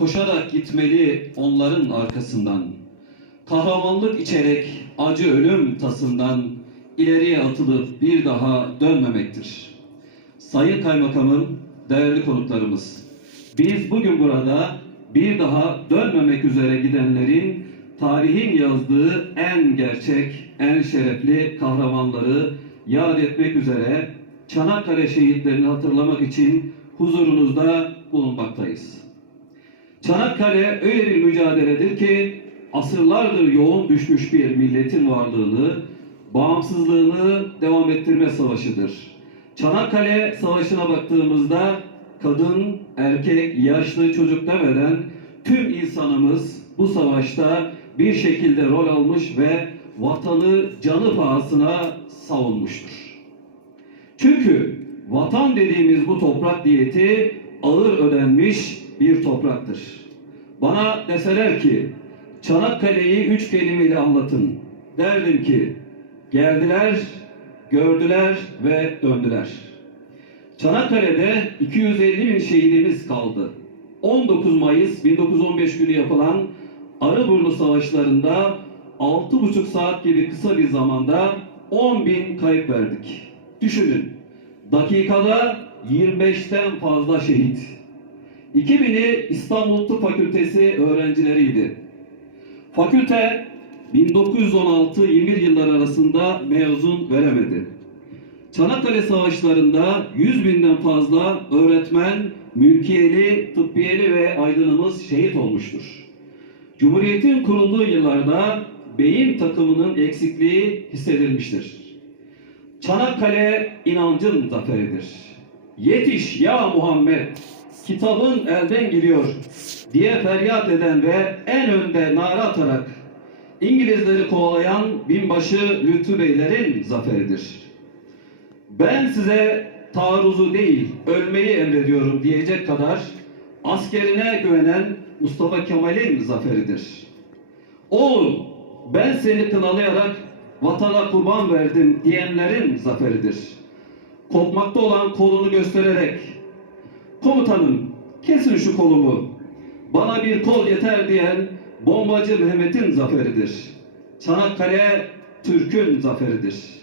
koşarak gitmeli onların arkasından. Kahramanlık içerek acı ölüm tasından ileriye atılıp bir daha dönmemektir. Sayın Kaymakamım, değerli konuklarımız, biz bugün burada bir daha dönmemek üzere gidenlerin tarihin yazdığı en gerçek, en şerefli kahramanları yad etmek üzere Çanakkale şehitlerini hatırlamak için huzurunuzda bulunmaktayız. Çanakkale öyle bir mücadeledir ki asırlardır yoğun düşmüş bir milletin varlığını, bağımsızlığını devam ettirme savaşıdır. Çanakkale Savaşı'na baktığımızda kadın, erkek, yaşlı, çocuk demeden tüm insanımız bu savaşta bir şekilde rol almış ve vatanı canı pahasına savunmuştur. Çünkü vatan dediğimiz bu toprak diyeti ağır ödenmiş topraktır. Bana deseler ki Çanakkale'yi üç kelimeyle anlatın. Derdim ki geldiler, gördüler ve döndüler. Çanakkale'de 250 bin şehidimiz kaldı. 19 Mayıs 1915 günü yapılan Arıburnu Savaşları'nda 6,5 saat gibi kısa bir zamanda 10 bin kayıp verdik. Düşünün, dakikada 25'ten fazla şehit. 2000'i İstanbul Tıp Fakültesi öğrencileriydi. Fakülte 1916-21 yılları arasında mezun veremedi. Çanakkale Savaşları'nda 100 binden fazla öğretmen, mülkiyeli, tıbbiyeli ve aydınımız şehit olmuştur. Cumhuriyetin kurulduğu yıllarda beyin takımının eksikliği hissedilmiştir. Çanakkale inancın zaferidir. Yetiş ya Muhammed, kitabın elden gidiyor diye feryat eden ve en önde nara atarak İngilizleri kovalayan binbaşı Lütfü Beylerin zaferidir. Ben size taarruzu değil, ölmeyi emrediyorum diyecek kadar askerine güvenen Mustafa Kemal'in zaferidir. Oğul, ben seni kınalayarak vatana kurban verdim diyenlerin zaferidir. Kopmakta olan kolunu göstererek, komutanım kesin şu kolumu, bana bir kol yeter diyen bombacı Mehmet'in zaferidir. Çanakkale Türk'ün zaferidir.